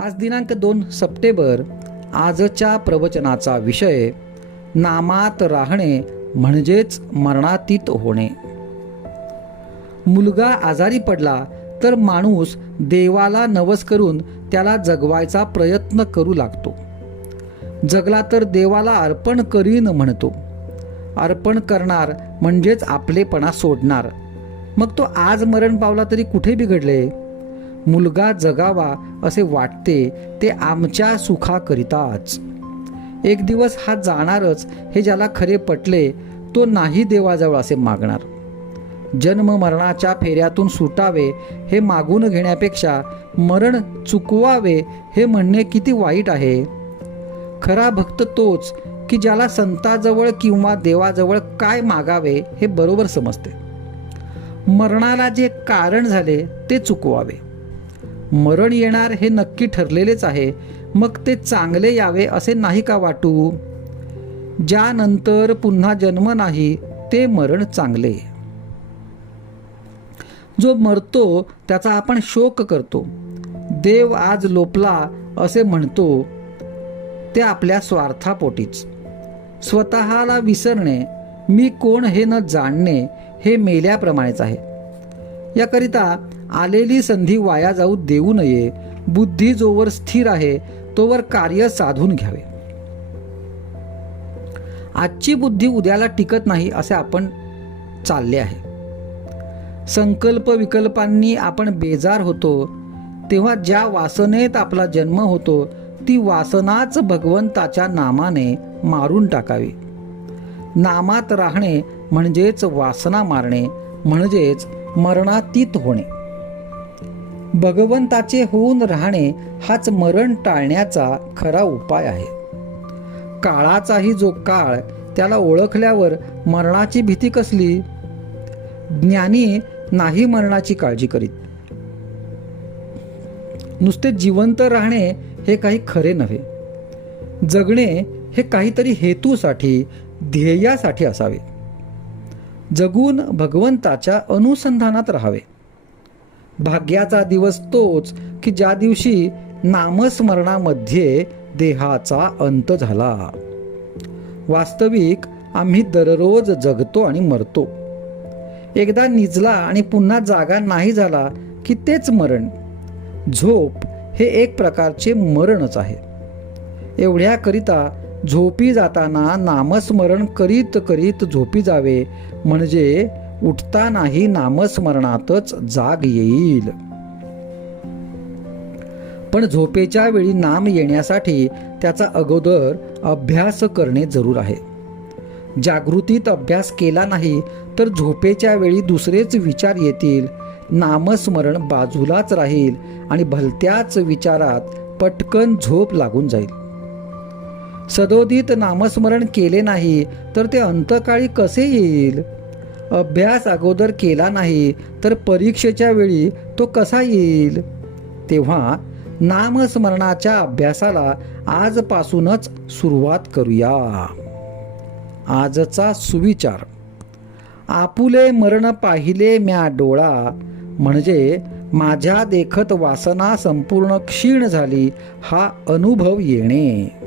आज दिनांक 2 सप्टेंबर. आजच्या प्रवचनाचा विषय नामात राहणे म्हणजेच मरणातीत होणे. मुलगा आजारी पडला तर माणूस देवाला नवस करून त्याला जगवायचा प्रयत्न करू लागतो. जगला तर देवाला अर्पण करीन म्हणतो. अर्पण करणार म्हणजेच आपलेपणा सोडणार. मग तो आज मरण पावला तरी कुठे बिघडले. मुलगा जगावा असे वाटते ते आमच्या सुखाकरिताच. एक दिवस हा जाणारच हे ज्याला खरे पटले तो नाही देवाजवळ असे मागणार. जन्म मरणाच्या फेऱ्यातून सुटावे हे मागून घेण्यापेक्षा मरण चुकवावे हे म्हणणे किती वाईट आहे. खरा भक्त तोच की ज्याला संताजवळ किंवा देवाजवळ काय मागावे हे बरोबर समजते. मरणाला जे कारण झाले ते चुकवावे. मरण येणार हे नक्की ठरलेलेच आहे, मग ते चांगले यावे असे नाही का वाटू. ज्यानंतर पुन्हा जन्म नाही ते मरण चांगले. जो मरतो त्याचा आपण शोक करतो. देव आज लोपला असे म्हणतो ते आपल्या स्वार्थापोटीच. स्वतःला विसरणे, मी कोण हे न जाणणे हे मेल्याप्रमाणेच आहे. याकरिता आलेली संधी वाया जाऊ देऊ नये. बुद्धी जोवर स्थिर आहे तोवर कार्य साधून घ्यावे. आजची बुद्धी उद्याला टिकत नाही असे आपण चालले आहे. संकल्प विकल्पांनी आपण बेजार होतो तेव्हा ज्या वासनेत आपला जन्म होतो ती वासनाच भगवंताच्या नामाने मारून टाकावी. नामात राहणे म्हणजेच वासना मारणे, म्हणजेच मरणातीत होणे. भगवंताचे होऊन राहणे हाच मरण टाळण्याचा खरा उपाय आहे. काळाचाही जो काळ त्याला ओळखल्यावर मरणाची भीती कसली. ज्ञानी नाही मरणाची काळजी करीत. नुसते जिवंत राहणे हे काही खरे नव्हे. जगणे हे काहीतरी हेतूसाठी, ध्येयासाठी असावे. जगून भगवंताच्या अनुसंधानात राहावे. भाग्याचा दिवस तोच की ज्या दिवशी नामस्मरणामध्ये देहाचा अंत झाला. वास्तविक आम्ही दररोज जगतो आणि मरतो. एकदा निजला आणि पुन्हा जागा नाही झाला की तेच मरण. झोप हे एक प्रकारचे मरणच आहे. एवढ्याकरिता झोपी जाताना नामस्मरण करीत करीत झोपी जावे, म्हणजे उठतानाही नामस्मरणातच जाग येईल. पण झोपेच्या वेळी नाम येण्यासाठी त्याचा अगोदर अभ्यास करणे जरूर आहे. जागृतीत अभ्यास केला नाही तर झोपेच्या वेळी दुसरेच विचार येतील. नामस्मरण बाजूलाच राहील आणि भलत्याच विचारात पटकन झोप लागून जाईल. सदोदित नामस्मरण केले नाही तर ते अंतकाळी कसे येईल. अभ्यास अगोदर केला नाही तर परीक्षेच्या वेळी तो कसा येईल. तेव्हा नामस्मरणाच्या अभ्यासाला आजपासूनच सुरुवात करूया. आजचा सुविचार. आपुले मरण पाहिले म्या डोळा, म्हणजे माझ्या देखत वासना संपूर्ण क्षीण झाली हा अनुभव येणे.